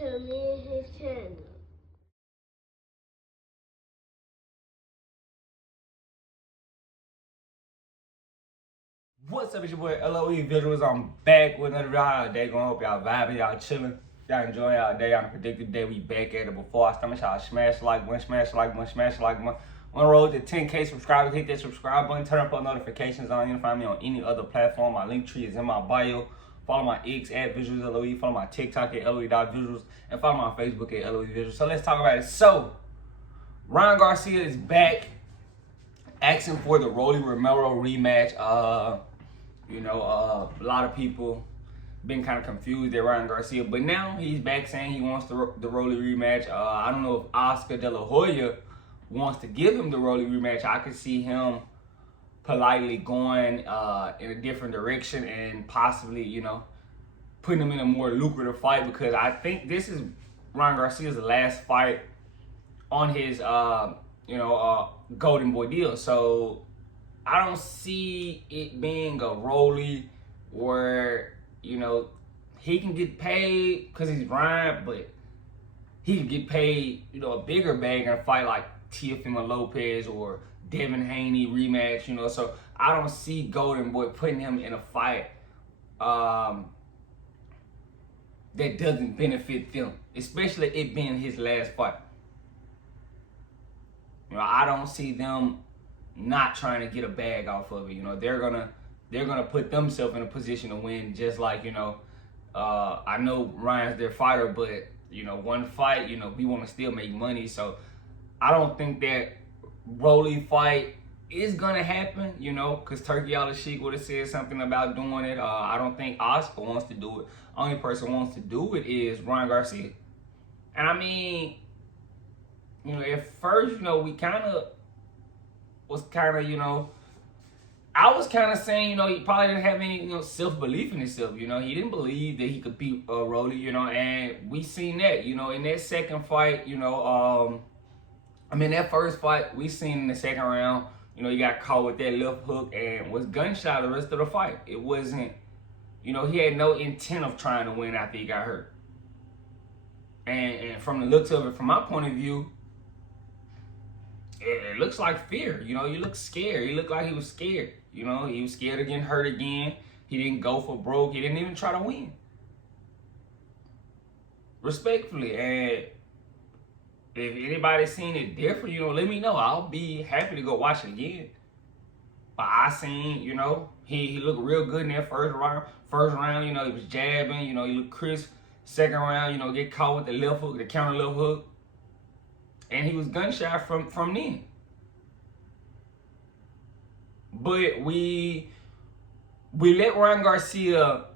to me and his channel. What's up, it's your boy LOE Visuals. I'm back with another video. How day going? Hope y'all vibing, y'all chilling, y'all enjoying y'all day. On a predicted day, we back at it. Before I start, y'all smash like button, smash like button, smash like button. On the road to 10K subscribers, hit that subscribe button, turn up on notifications on. You can find me on any other platform. My link tree is in my bio. Follow my X at Visuals LOE. Follow my TikTok at LOE.visuals. And follow my Facebook at LOE Visuals. So let's talk about it. So, Ryan Garcia is back, asking for the Rolly Romero rematch. A lot of people been kind of confused at Ryan Garcia, but now he's back saying he wants the Rolly rematch. I don't know if Oscar De La Hoya wants to give him the Rolly rematch. I could see him politely going in a different direction and possibly, putting him in a more lucrative fight, because I think this is Ryan Garcia's last fight on his, Golden Boy deal. So I don't see it being a Rolly where, he can get paid because he's Ryan, but he can get paid, a bigger bag in a fight like Teofimo Lopez or Devin Haney rematch, So I don't see Golden Boy putting him in a fight that doesn't benefit them, especially it being his last fight. I don't see them not trying to get a bag off of it. They're gonna put themselves in a position to win, just like, I know Ryan's their fighter, but one fight, we want to still make money. So I don't think that Rolly fight is gonna happen, because Turkey All the Sheik would have said something about doing it. I don't think Oscar wants to do it. Only person who wants to do it is Ryan Garcia. And I mean, at first, we kind of was I was kind of saying, he probably didn't have any, self-belief in himself. He didn't believe that he could beat Rolly, and we seen that, in that second fight, that first fight, we seen in the second round, he got caught with that left hook and was gunshot the rest of the fight. It wasn't, he had no intent of trying to win after he got hurt. And from the looks of it, from my point of view, it looks like fear. He looked scared. He looked like he was scared. He was scared of getting hurt again. He didn't go for broke. He didn't even try to win. Respectfully. And if anybody's seen it different, let me know. I'll be happy to go watch it again. But I seen, he looked real good in that first round. First round, he was jabbing. He looked crisp. Second round, get caught with the left hook, the counter left hook. And he was gunshot from then. But we let Ryan Garcia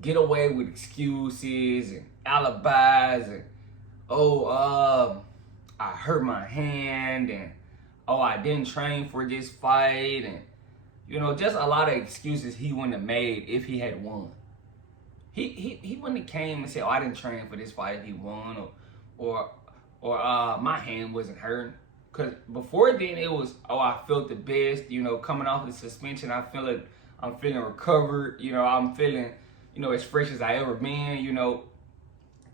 get away with excuses and alibis and, I hurt my hand, and I didn't train for this fight, and just a lot of excuses he wouldn't have made if he had won. He wouldn't have came and said, I didn't train for this fight if he won, or my hand wasn't hurting. Because before then it was, I felt the best, coming off the suspension. I'm feeling recovered, I'm feeling, as fresh as I ever been,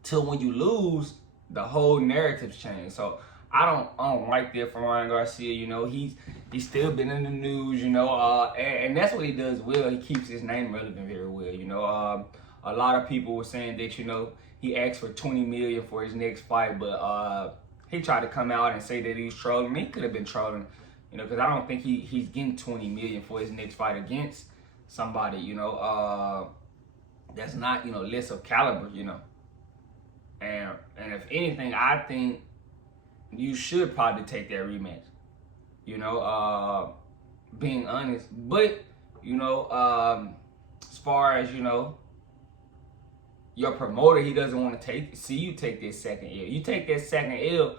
till when you lose, the whole narrative's changed. So I don't like that from Ryan Garcia. He's still been in the news, and that's what he does well. He keeps his name relevant very well, A lot of people were saying that, he asked for $20 million for his next fight, but he tried to come out and say that he was trolling. He could have been trolling, because I don't think he's getting $20 million for his next fight against somebody, that's not, less of caliber, And if anything, I think you should probably take that rematch, being honest. But, as far as, your promoter, he doesn't want to see you take this second L. You take that second L,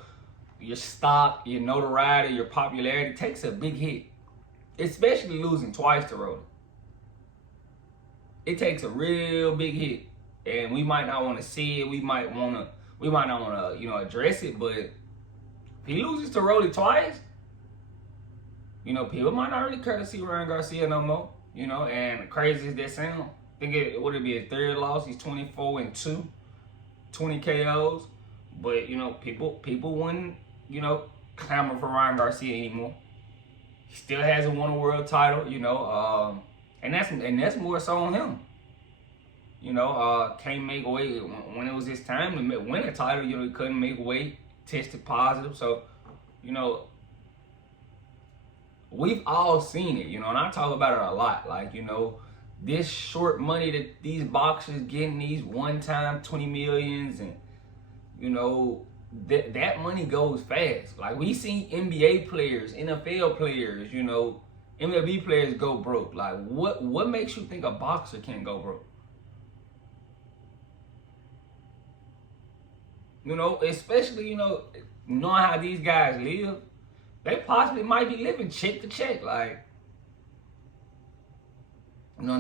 your stock, your notoriety, your popularity takes a big hit. Especially losing twice to Rolly. It takes a real big hit. And we might not want to see it. We might not want to, address it. But if he loses to Rolly twice, people might not really care to see Ryan Garcia no more. And crazy as that sound, I think would it be a third loss? He's 24-2. 20 KOs. But, you know, people wouldn't, you know, clamor for Ryan Garcia anymore. He still hasn't won a world title, you know, and that's more so on him. You know, can't make weight when it was his time to win a title. You know, he couldn't make weight, tested positive. So, you know, we've all seen it. You know, and I talk about it a lot. Like, you know, this short money that these boxers getting, these one-time 20 millions, and you know, that money goes fast. Like, we see NBA players, NFL players, you know, MLB players go broke. Like, what makes you think a boxer can't go broke? You know, especially, you know, knowing how these guys live, they possibly might be living check to check. Like, you know,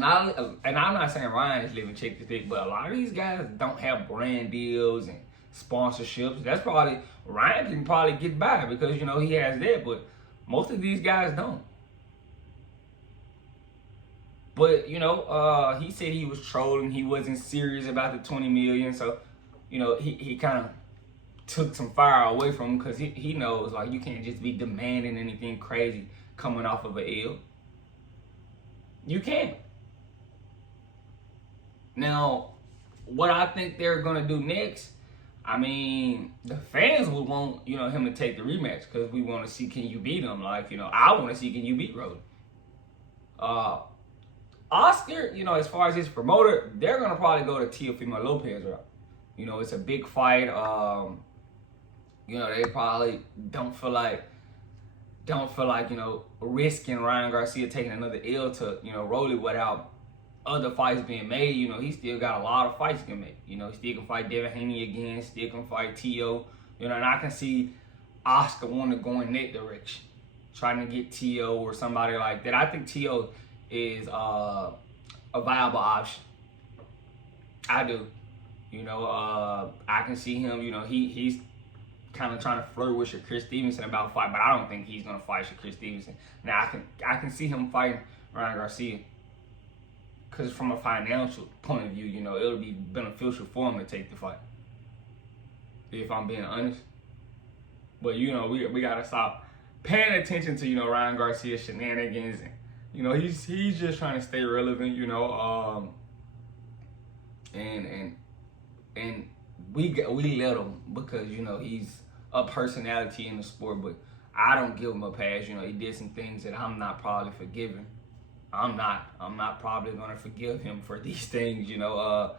and I'm not saying Ryan is living check to check, but a lot of these guys don't have brand deals and sponsorships. That's probably, Ryan can probably get by because, you know, he has that, but most of these guys don't. But, you know, he said he was trolling. He wasn't serious about the 20 million. So, you know, he kind of took some fire away from him because he knows, like, you can't just be demanding anything crazy coming off of an L. You can't. Now, what I think they're going to do next, I mean, the fans would want, you know, him to take the rematch because we want to see, can you beat him? Like, you know, I want to see, can you beat Rolly? Oscar, you know, as far as his promoter, they're going to probably go to Teofimo Lopez route. You know, it's a big fight. You know, they probably don't feel like, you know, risking Ryan Garcia taking another L to, you know, Rolly without other fights being made. You know, he still got a lot of fights to make. You know, he still can fight Devin Haney again, still can fight T.O. You know, and I can see Oscar wanting to go in that direction, trying to get T.O. or somebody like that. I think T.O. is a viable option. I do. You know, I can see him, you know, he's kind of trying to flirt with Shakur Stevenson about a fight, but I don't think he's going to fight Shakur Stevenson. Now, I can see him fighting Ryan Garcia because from a financial point of view, you know, it'll be beneficial for him to take the fight, if I'm being honest. But, you know, we got to stop paying attention to, you know, Ryan Garcia's shenanigans. And, you know, he's just trying to stay relevant, you know, and we let him because, you know, he's a personality in the sport, but I don't give him a pass. You know, he did some things that I'm not probably forgiving. I'm not probably gonna forgive him for these things, you know,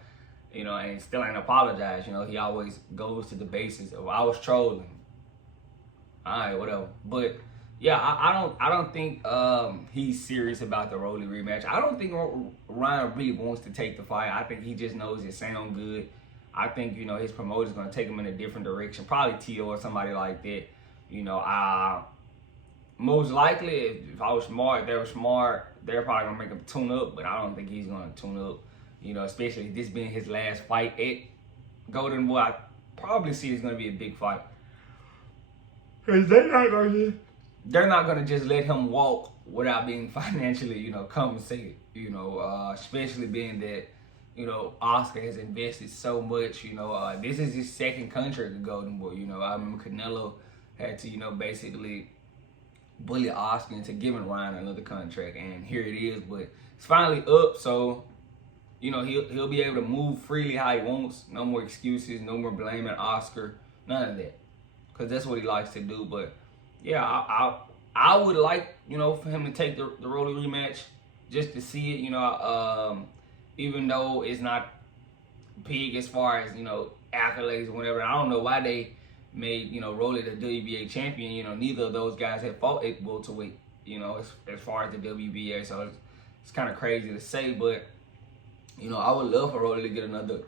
and still ain't apologize. You know, he always goes to the basis of, I was trolling. All right, whatever. But yeah, I don't think he's serious about the Rolly rematch. I don't think Ryan really wants to take the fight. I think he just knows it sounds good. I think, you know, his promoter's going to take him in a different direction. Probably T.O. or somebody like that. You know, most likely, if I was smart, they were smart, they're probably going to make him tune up. But I don't think he's going to tune up. You know, especially this being his last fight at Golden Boy. I probably see it's going to be a big fight. Because they're not going to just let him walk without being financially, you know, compensated. You know, especially being that, you know, Oscar has invested so much. You know, this is his second contract at Golden Boy. You know, I remember Canelo had to, you know, basically bully Oscar into giving Ryan another contract, and here it is. But it's finally up, so, you know, he'll be able to move freely how he wants. No more excuses, no more blaming Oscar, none of that, because that's what he likes to do. But yeah, I would like, you know, for him to take the Rolly rematch just to see it. You know, even though it's not big as far as, you know, accolades or whatever. I don't know why they made, you know, Rolly the WBA champion. You know, neither of those guys have fought at welterweight, you know, as far as the WBA. So it's kind of crazy to say, but, you know, I would love for Rolly to get another,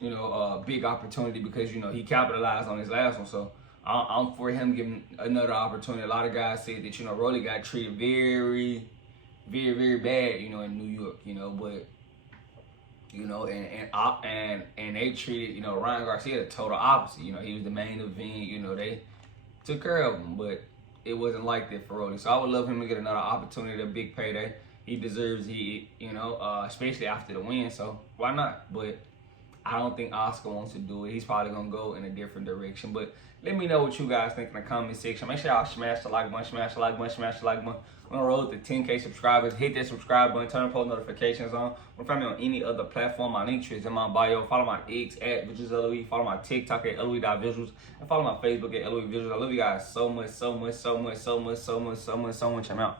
you know, big opportunity because, you know, he capitalized on his last one. So I'm for him getting another opportunity. A lot of guys say that, you know, Rolly got treated very, very, very bad, you know, in New York, you know, but, you know, and they treated, you know, Ryan Garcia the total opposite. You know, he was the main event. You know, they took care of him, but it wasn't like that for Rolly. So I would love him to get another opportunity, a big payday. He deserves it, you know, especially after the win. So why not? But I don't think Oscar wants to do it. He's probably gonna go in a different direction. But let me know what you guys think in the comment section. Make sure y'all smash the like button, smash the like button, smash the like button. We're on the road to 10K subscribers. Hit that subscribe button, turn post notifications on. We're find me on any other platform. My link tree is in my bio. Follow my X at VisualsLOE. Follow my TikTok at LOE.visuals. And follow my Facebook at LOE Visuals. I love you guys so much, so much, so much, so much, so much, so much, so much. I'm out.